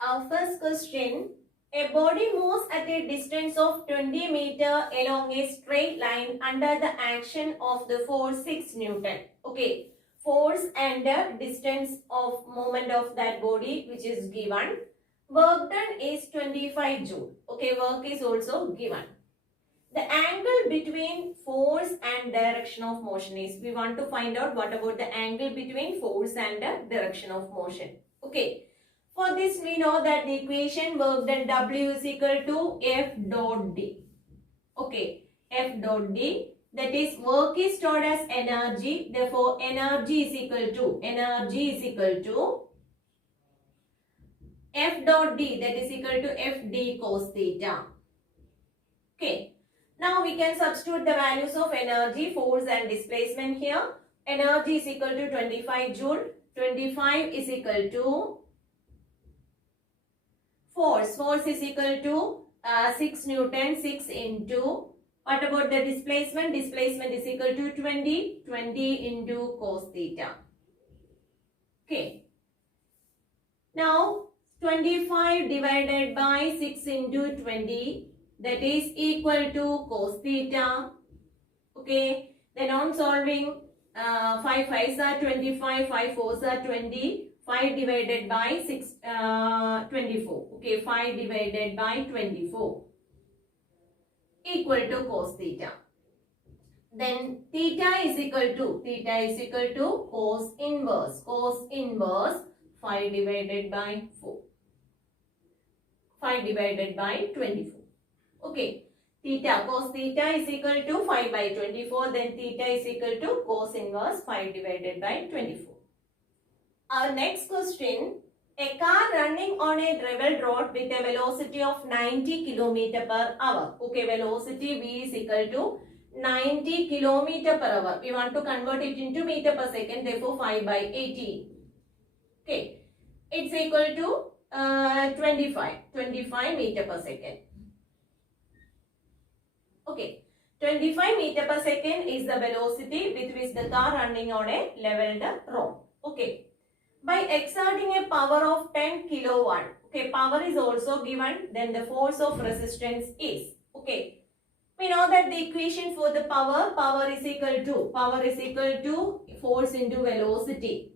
Our first question. A body moves at a distance of 20 meter along a straight line under the action of the force 6 Newton. Okay. Force and the distance of movement of that body which is given. Work done is 25 joule. Okay. Work is also given. The angle between force and direction of motion is, we want to find out what about the angle between force and the direction of motion. Okay. For this we know that the equation work done W is equal to F dot D. Okay. F dot D, that is work is stored as energy. Therefore energy is equal to F dot D, that is equal to FD cos theta. Okay. Now we can substitute the values of energy, force and displacement here. Energy is equal to 25 joule. 25 is equal to force. Force is equal to 6 Newton. 6 into, what about the displacement? Displacement is equal to 20. 20 into cos theta. Okay. Now 25 divided by 6 into 20. That is equal to cos theta. Okay. Then on solving, 5 5s are 25, 5 4s are 20. 5 divided by 6, 24. Okay. 5 divided by 24 equal to cos theta. Then theta is equal to cos inverse. Cos inverse 5 divided by 4. 5 divided by 24. Okay, theta, cos theta is equal to 5 by 24. Then theta is equal to cos inverse 5 divided by 24. Our next question. A car running on a gravel road with a velocity of 90 km per hour. Okay, velocity V is equal to 90 km per hour. We want to convert it into meter per second. Therefore, 5 by 18. Okay, it's equal to 25 meter per second. Okay, 25 meter per second is the velocity with which the car running on a leveled road. Okay, by exerting a power of 10 kilowatt. Okay, power is also given. Then the force of resistance is. Okay, we know that the equation for the power is equal to force into velocity.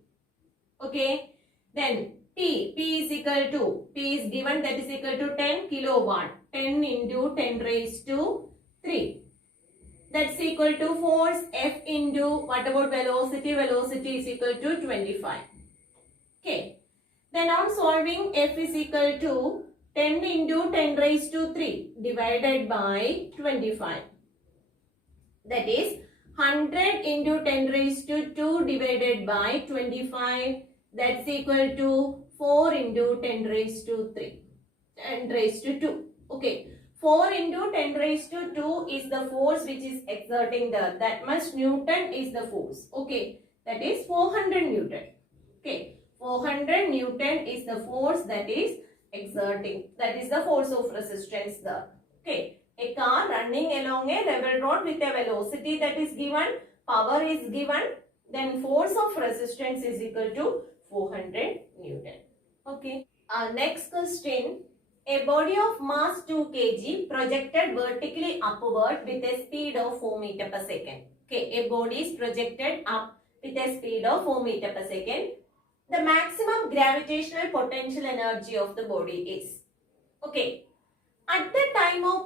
Okay, then P is equal to, P is given, that is equal to 10 kilowatt. 10 into 10 raised to 3. That's equal to force F into, what about velocity? Velocity is equal to 25. Okay. Then on solving, F is equal to 10 into 10 raised to 3 divided by 25. That is 100 into 10 raised to 2 divided by 25. That's equal to 4 into 10 raised to 3. 10 raised to 2. Okay. 4 into 10 raised to 2 is the force which is exerting the, that much Newton is the force. Okay. That is 400 Newton. Okay. 400 Newton is the force that is exerting. That is the force of resistance there. Okay. A car running along a level road with a velocity that is given. Power is given. Then force of resistance is equal to 400 Newton. Okay. Our next question. A body of mass 2 kg projected vertically upward with a speed of 4 meter per second. Okay, a body is projected up with a speed of 4 meter per second. The maximum gravitational potential energy of the body is. Okay, at the time of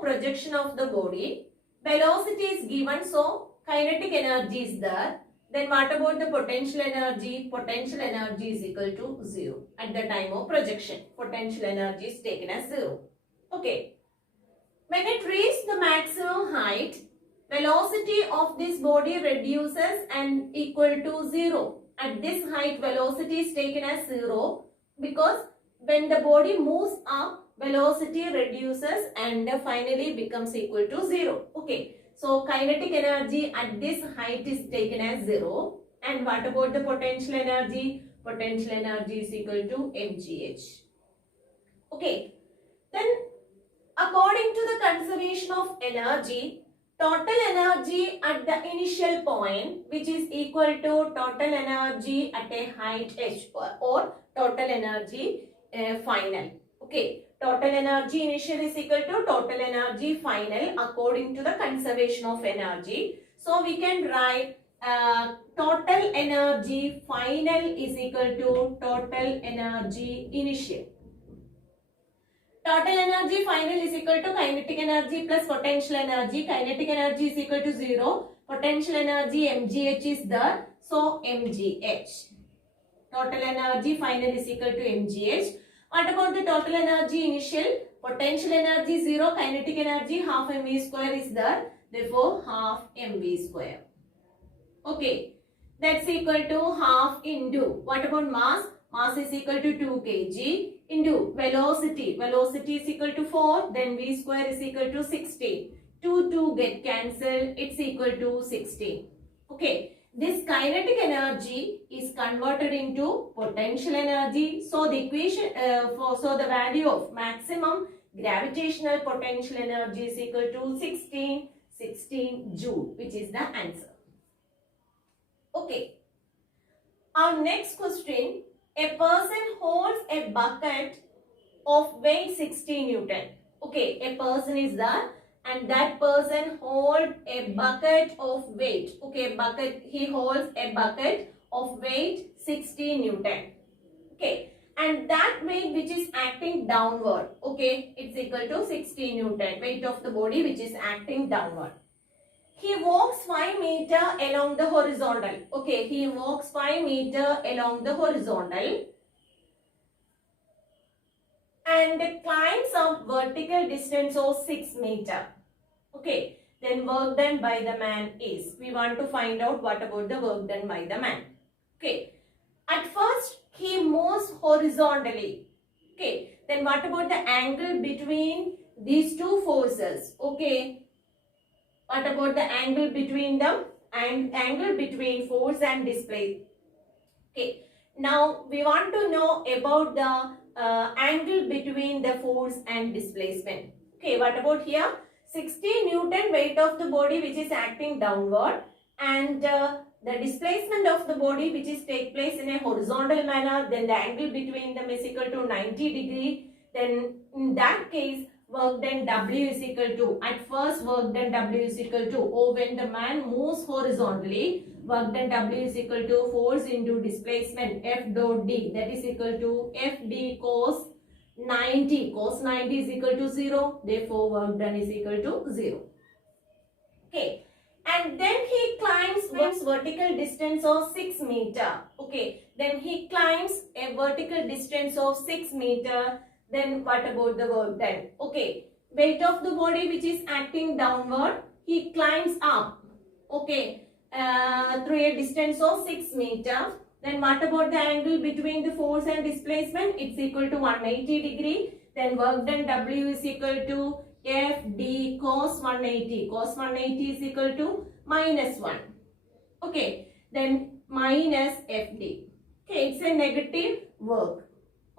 projection of the body, velocity is given, so kinetic energy is there. Then what about the potential energy? Potential energy is equal to 0 at the time of projection. Potential energy is taken as 0. Okay. When it reaches the maximum height, velocity of this body reduces and equal to 0. At this height, velocity is taken as 0 because when the body moves up, velocity reduces and finally becomes equal to 0. Okay. So, kinetic energy at this height is taken as 0. And what about the potential energy? Potential energy is equal to mgh. Okay. Then, according to the conservation of energy, total energy at the initial point, which is equal to total energy at a height h, or total energy final. Okay, total energy initial is equal to total energy final according to the conservation of energy. So we can write total energy final is equal to total energy initial. Total energy final is equal to kinetic energy plus potential energy. Kinetic energy is equal to 0. Potential energy mgh is there. So mgh. Total energy final is equal to mgh. What about the total energy initial? Potential energy 0. Kinetic energy half mv square is there. Therefore half mv square. Okay. That's equal to half into. What about mass? Mass is equal to 2 kg. Into velocity. Velocity is equal to 4. Then v square is equal to 16. 2 get cancelled. It's equal to 16. Okay. This kinetic energy is converted into potential energy. So the equation, so the value of maximum gravitational potential energy is equal to 16 joule, which is the answer. Okay. Our next question. A person holds a bucket of weight 60 Newton. Okay, a person is there and that person holds a bucket of weight. Okay, he holds a bucket of weight 60 Newton. Okay, and that weight which is acting downward. Okay, it's equal to 60 Newton. Weight of the body which is acting downward. He walks 5 meters along the horizontal. Okay, he walks 5 meters along the horizontal and climbs up vertical distance of 6 meters. Okay, then work done by the man is. We want to find out what about the work done by the man. Okay, at first he moves horizontally. Okay, then what about the angle between these two forces? Okay. What about the angle between them? And angle between force and displacement. Okay. Now we want to know about the angle between the force and displacement. Okay. What about here? 60 Newton weight of the body which is acting downward and the displacement of the body which is take place in a horizontal manner. Then the angle between them is equal to 90 degree. Then in that case, work done W is equal to, at first work done W is equal to, or when the man moves horizontally, work done W is equal to force into displacement F dot D, that is equal to FD cos 90. Cos 90 is equal to 0, therefore work done is equal to 0. Okay, and then he climbs vertical distance of 6 meter. Okay, then he climbs a vertical distance of 6 meter. Then what about the work done? Okay, weight of the body which is acting downward, he climbs up. Okay, through a distance of 6 meters. Then what about the angle between the force and displacement? It's equal to 180 degree. Then work done W is equal to FD cos 180. Cos 180 is equal to minus 1. Okay, then minus FD. Okay, it's a negative work.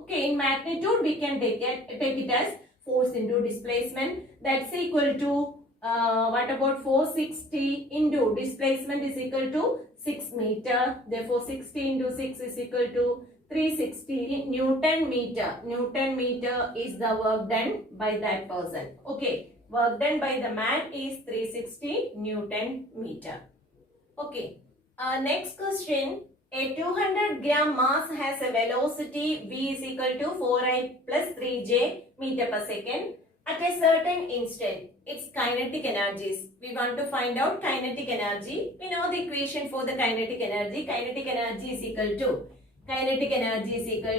Okay, in magnitude we can take it as force into displacement. That's equal to what about 460 into displacement is equal to 6 meter. Therefore 60 into 6 is equal to 360 Newton meter. Newton meter is the work done by that person. Okay, work done by the man is 360 Newton meter. Okay, next question. A 200 gram mass has a velocity v is equal to 4i plus 3j meter per second at a certain instant. Its kinetic energies. We want to find out kinetic energy. We know the equation for the kinetic energy. Kinetic energy is equal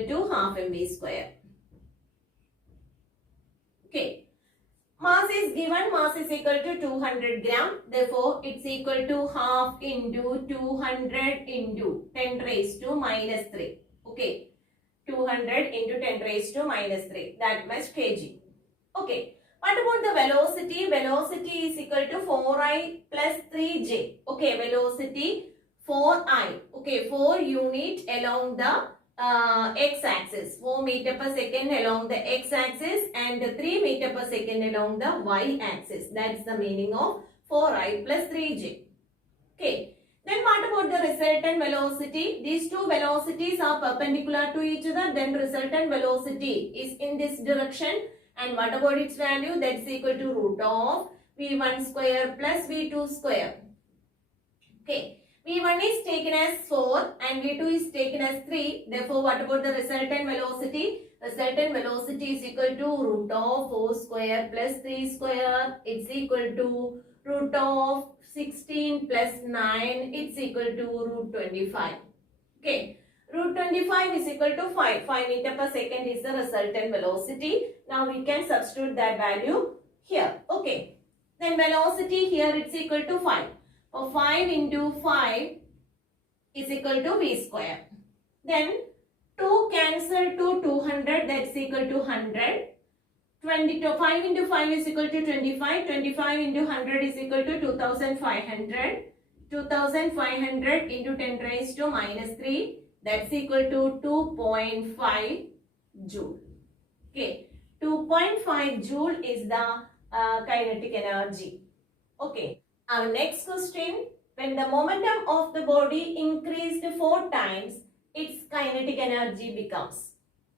to half mv square. Okay. Mass is given, mass is equal to 200 gram. Therefore, it's equal to half into 200 into 10 raised to minus 3. Okay. 200 into 10 raised to minus 3. That much kg. Okay. What about the velocity? Velocity is equal to 4i plus 3j. Okay. Velocity 4i. Okay. 4 unit along the x-axis, 4 meter per second along the x-axis and 3 meter per second along the y-axis. That's the meaning of 4i plus 3j. Okay. Then what about the resultant velocity? These two velocities are perpendicular to each other. Then resultant velocity is in this direction. And what about its value? That's equal to root of v1 square plus v2 square. Okay. v1 is taken as 4 and v2 is taken as 3. Therefore, what about the resultant velocity? Resultant velocity is equal to root of 4 square plus 3 square. It's equal to root of 16 plus 9. It's equal to root 25. Okay. Root 25 is equal to 5. 5 meter per second is the resultant velocity. Now we can substitute that value here. Okay. Then velocity here it's equal to 5. So 5 into 5 is equal to v square. Then 2 cancel to 200, that's equal to 100. 5 into 5 is equal to 25. 25 into 100 is equal to 2500. 2500 into 10 raised to minus 3, that's equal to 2.5 joule. Okay, 2.5 joule is the kinetic energy. Okay, our next question, when the momentum of the body increased 4 times, its kinetic energy becomes.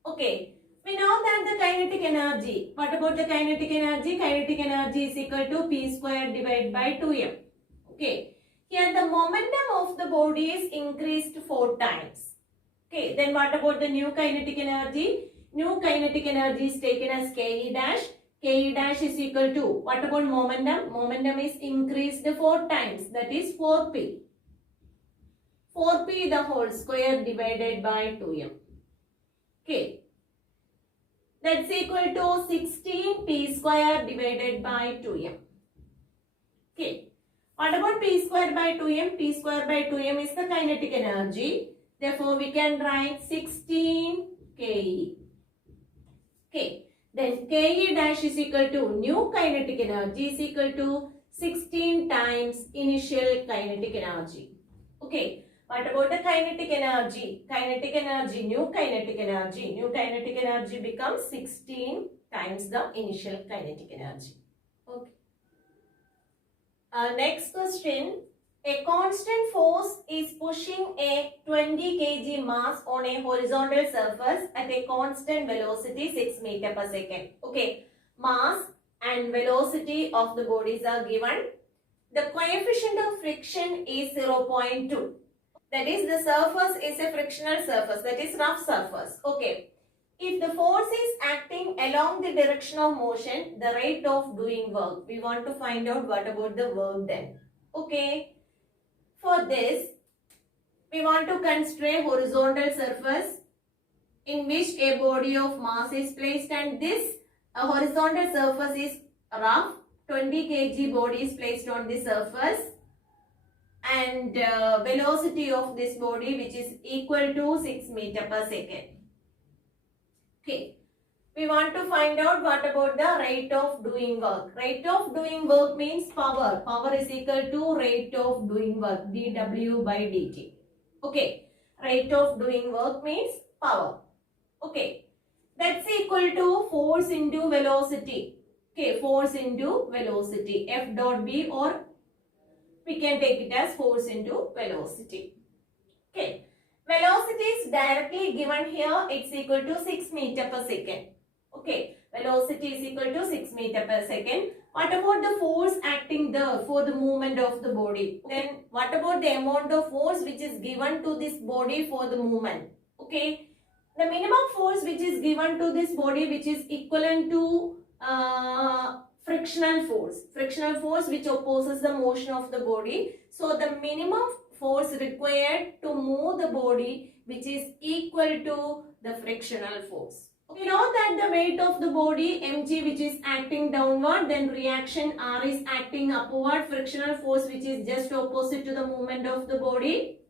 Okay, we know that the kinetic energy, what about the kinetic energy? Kinetic energy is equal to p square divided by 2m. Okay, here the momentum of the body is increased 4 times. Okay, then what about the new kinetic energy? New kinetic energy is taken as Ke dash. Ke dash is equal to, what about momentum? Momentum is increased 4 times, that is 4p. 4p the whole square divided by 2m. Okay, that's equal to 16p square divided by 2m. Okay, what about p square by 2m? P square by 2m is the kinetic energy. Therefore, we can write 16 Ke. Okay, then Ke dash is equal to new kinetic energy is equal to 16 times initial kinetic energy. Okay, what about the kinetic energy? Kinetic energy, new kinetic energy. New kinetic energy becomes 16 times the initial kinetic energy. Okay. Next question. A constant force is pushing a 20 kg mass on a horizontal surface at a constant velocity 6 meter per second. Okay, mass and velocity of the bodies are given. The coefficient of friction is 0.2. That is, the surface is a frictional surface, that is rough surface. Okay, if the force is acting along the direction of motion, the rate of doing work, we want to find out what about the work then. Okay. For this, we want to consider a horizontal surface in which a body of mass is placed, and this horizontal surface is rough. 20 kg body is placed on the surface, and velocity of this body which is equal to 6 meter per second. Okay. We want to find out what about the rate of doing work. Rate of doing work means power. Power is equal to rate of doing work, dW by dt. Okay. Rate of doing work means power. Okay. That's equal to force into velocity. Okay. Force into velocity. F dot B, or we can take it as force into velocity. Okay. Velocity is directly given here. It's equal to 6 meter per second. Okay, velocity is equal to 6 meter per second. What about the force acting there for the movement of the body? Then what about the amount of force which is given to this body for the movement? Okay, the minimum force which is given to this body which is equivalent to frictional force which opposes the motion of the body. So the minimum force required to move the body which is equal to the frictional force. We know that the weight of the body mg which is acting downward, then reaction r is acting upward, frictional force which is just opposite to the movement of the body.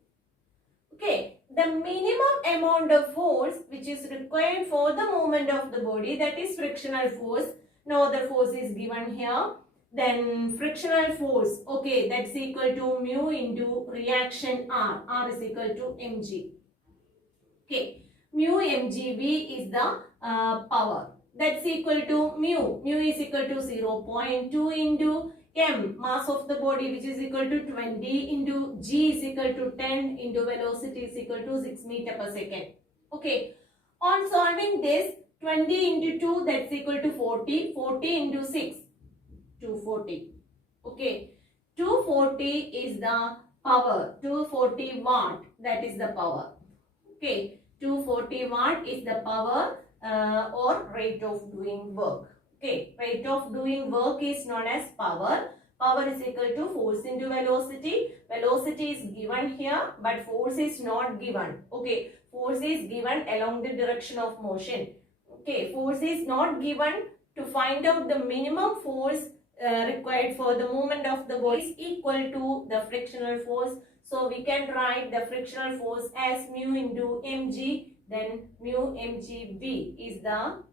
Okay, the minimum amount of force which is required for the movement of the body, that is frictional force. No other force is given here. Then frictional force, okay, that's equal to mu into reaction r. R is equal to mg. Okay, mu mgv is the power. That's equal to mu. Mu is equal to 0.2 into m, mass of the body, which is equal to 20 into g is equal to 10 into velocity is equal to 6 meter per second. Okay. On solving this, 20 into 2, that's equal to 40. 40 into 6, 240. Okay. 240 is the power. 240 watt, that is the power. Okay. 240 watt is the power or rate of doing work. Okay. Rate of doing work is known as power. Power is equal to force into velocity. Velocity is given here, but force is not given. Okay. Force is given along the direction of motion. Okay. Force is not given. To find out the minimum force required for the movement of the body is equal to the frictional force. So we can write the frictional force as mu into mg. Then mu mgv is the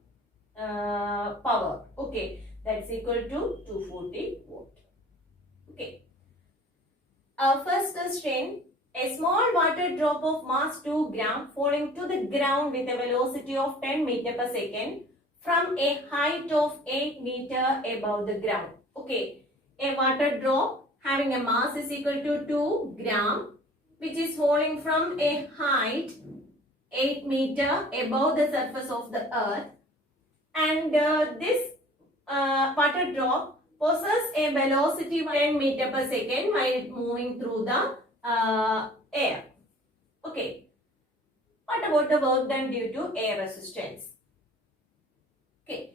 power. Okay. That's equal to 240 watt. Okay. First question. A small water drop of mass 2 gram falling to the ground with a velocity of 10 meter per second from a height of 8 meter above the ground. Okay. A water drop having a mass is equal to 2 gram, which is falling from a height 8 meter above the surface of the earth. And this water drop possesses a velocity of 10 meter per second while moving through the air. Okay. What about the work done due to air resistance? Okay.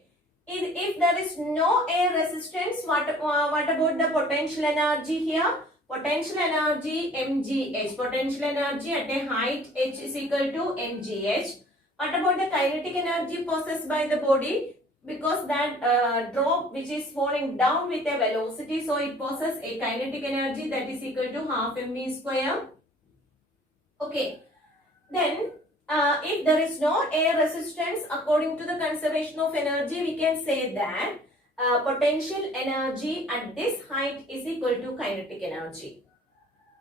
If there is no air resistance, what about the potential energy here? Potential energy mgh. Potential energy at a height h is equal to mgh. What about the kinetic energy possessed by the body? Because that drop which is falling down with a velocity, so it possesses a kinetic energy that is equal to half mv square. Okay. Then if there is no air resistance, according to the conservation of energy, we can say that potential energy at this height is equal to kinetic energy.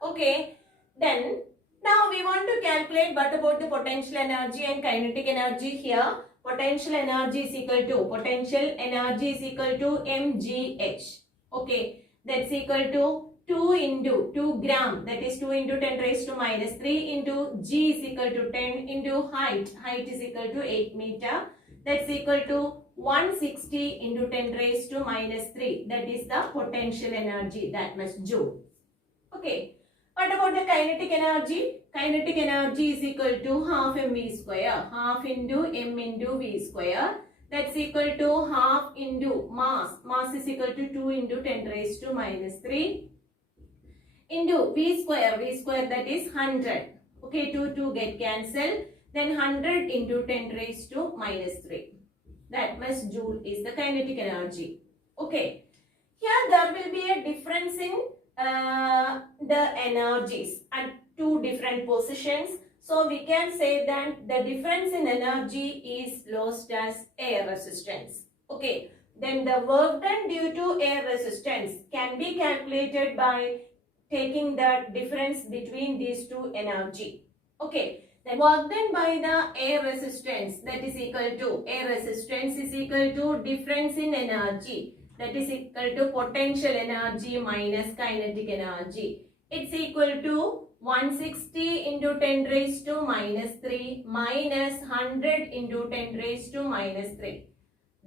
Okay. Then now we want to calculate what about the potential energy and kinetic energy here. Potential energy is equal to mgh. Okay. That's equal to 2 into 2 gram, that is 2 into 10 raised to minus 3 into g is equal to 10 into height is equal to 8 meter, that's equal to 160 into 10 raised to minus 3, that is the potential energy, that much joule. Okay. What about the kinetic energy? Kinetic energy is equal to half mv square, half into m into v square, that's equal to half into mass is equal to 2 into 10 raised to minus 3 into v square that is 100. Okay, 2 get cancelled. Then 100 into 10 raised to minus 3. That much joule is the kinetic energy. Okay. Here there will be a difference in the energies at two different positions. So we can say that the difference in energy is lost as air resistance. Okay. Then the work done due to air resistance can be calculated by taking the difference between these two energy. Okay. Then work done by the air resistance, that is equal to, air resistance is equal to difference in energy, that is equal to potential energy minus kinetic energy. It's equal to 160 into 10 raised to minus 3 minus 100 into 10 raised to minus 3.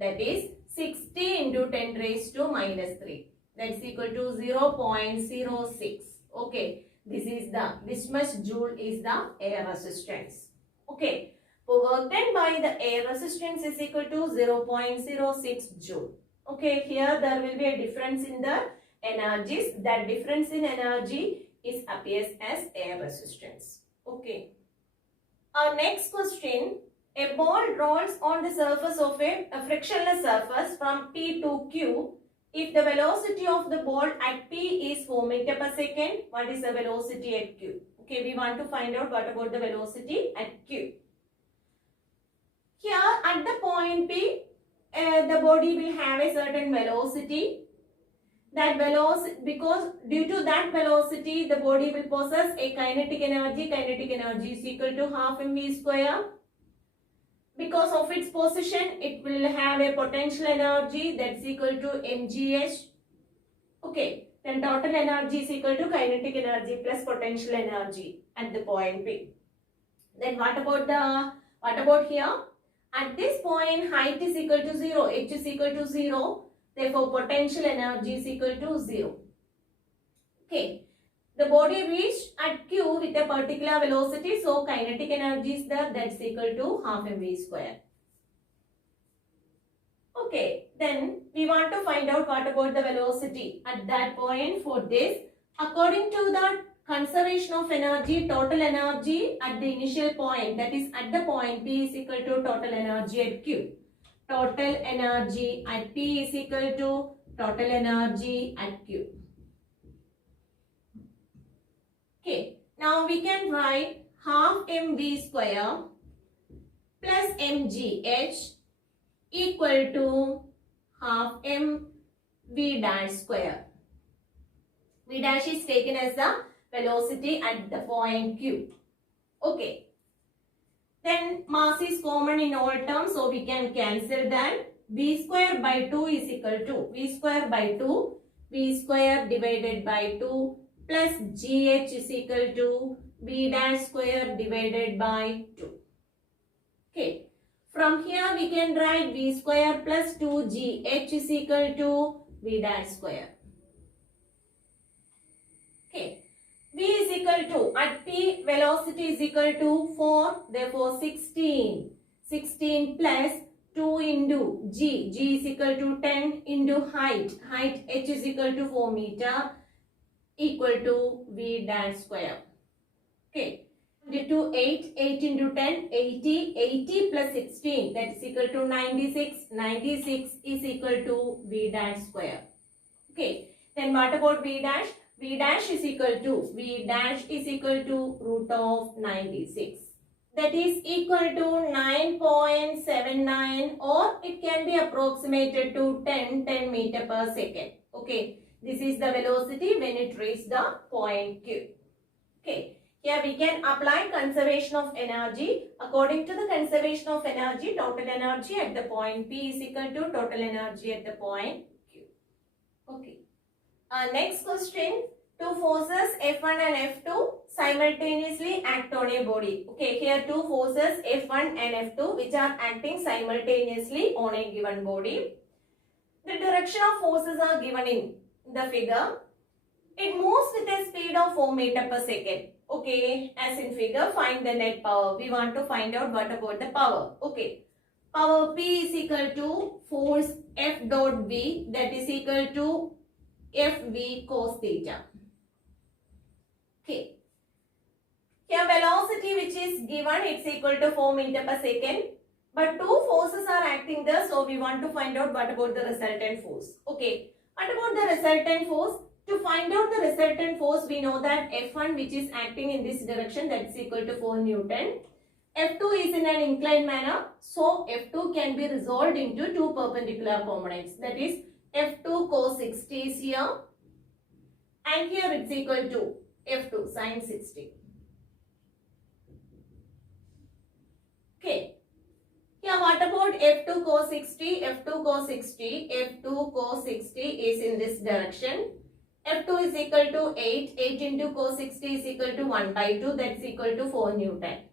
That is 60 into 10 raised to minus 3. That's equal to 0.06. Okay. This much joule is the air resistance. Okay. So work done by the air resistance is equal to 0.06 joule. Okay. Here there will be a difference in the energies. That difference in energy appears as air resistance. Okay. Our next question. A ball rolls on the surface of a frictionless surface from P to Q. If the velocity of the ball at P is 4 meter per second, what is the velocity at Q? Okay, we want to find out what about the velocity at Q. Here at the point P, the body will have a certain velocity. That velocity, because due to that velocity, the body will possess a kinetic energy. Kinetic energy is equal to half mv square. Because of its position, it will have a potential energy that's equal to mgh. Okay, then total energy is equal to kinetic energy plus potential energy at the point P. Then what about here? At this point, height is equal to 0, h is equal to 0, therefore potential energy is equal to 0. Okay, the body reached at q with a particular velocity, so kinetic energy is there, that's equal to half mv square. Okay, then we want to find out what about the velocity at that point. For this, according to the conservation of energy, total energy at the initial point, that is at the point P is equal to total energy at Q. Total energy at P is equal to total energy at Q. Okay, now we can write half mv square plus mgh equal to half mv dash square. V dash is taken as the velocity at the point Q. Okay. Then mass is common in all terms, so we can cancel that. V square by 2 is equal to V square by 2, V square divided by 2 plus GH is equal to V dash square divided by 2. Okay. From here we can write V square plus 2GH is equal to V dash square. Okay, V is equal to, at P velocity is equal to 4, therefore 16. 16 plus 2 into G, G is equal to 10 into height, height H is equal to 4 meter, equal to V dash square. Okay, into 8, 8 into 10, 80, 80 plus 16, that is equal to 96, 96 is equal to V dash square. Okay, then what about V dash? V dash is equal to root of 96. That is equal to 9.79, or it can be approximated to 10 meter per second. Okay, this is the velocity when it reaches the point Q. Okay, here we can apply conservation of energy. According to the conservation of energy, total energy at the point P is equal to total energy at the point Q. Okay. Next question, two forces F1 and F2 simultaneously act on a body. Okay, here two forces F1 and F2 which are acting simultaneously on a given body. The direction of forces are given in the figure. It moves with a speed of 4 meter per second. Okay, as in figure, find the net power. We want to find out what about the power. Okay, power P is equal to force F dot V, that is equal to Fv cos theta. Okay. Here velocity which is given, it's equal to 4 meter per second. But two forces are acting there, so we want to find out what about the resultant force. Okay. What about the resultant force? To find out the resultant force, we know that F1 which is acting in this direction, that's equal to 4 Newton. F2 is in an inclined manner, so F2 can be resolved into two perpendicular components. That is F2 cos 60 is here, and here it's equal to F2 sin 60. Okay. Here what about F2 cos 60? F2 cos 60. F2 cos 60 is in this direction. F2 is equal to 8. 8 into cos 60 is equal to 1 by 2. That's equal to 4 Newton.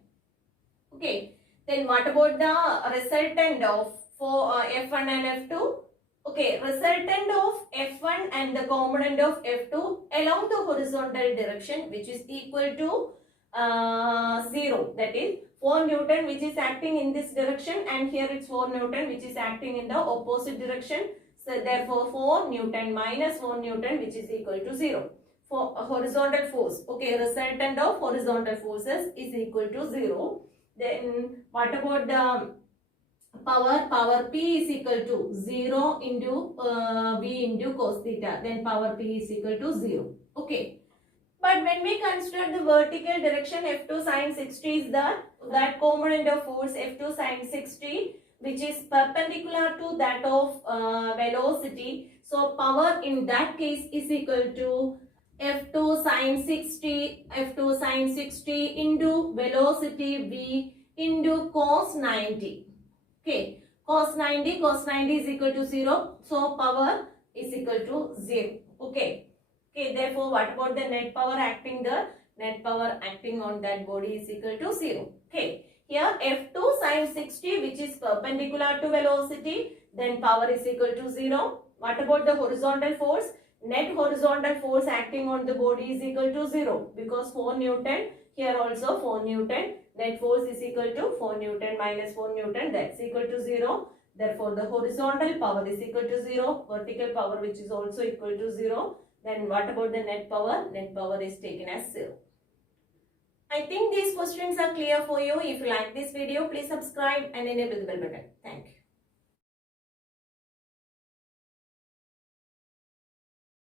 Okay. Then what about the resultant of F1 and F2? Okay, resultant of F1 and the component of F2 along the horizontal direction which is equal to 0. That is 4 Newton which is acting in this direction, and here it's 4 Newton which is acting in the opposite direction. So therefore 4 Newton minus 4 Newton which is equal to 0. For horizontal force, okay, resultant of horizontal forces is equal to 0. Then what about the power? Power P is equal to 0 into V into cos theta. Then power P is equal to 0. Okay. But when we consider the vertical direction, F2 sin 60 is that component of force F2 sin 60 which is perpendicular to that of velocity. So power in that case is equal to F2 sin 60 into velocity V into cos 90. Okay, cos 90 is equal to 0. So power is equal to 0. Okay. Okay, therefore, what about the net power acting there? Net power acting on that body is equal to 0. Okay. Here F2 sine 60, which is perpendicular to velocity, then power is equal to 0. What about the horizontal force? Net horizontal force acting on the body is equal to 0 because 4 Newton. Here also 4 Newton. Net force is equal to 4 Newton minus 4 Newton, that's equal to 0. Therefore, the horizontal power is equal to 0. Vertical power, which is also equal to 0. Then what about the net power? Net power is taken as 0. I think these questions are clear for you. If you like this video, please subscribe and enable the bell button. Thank you.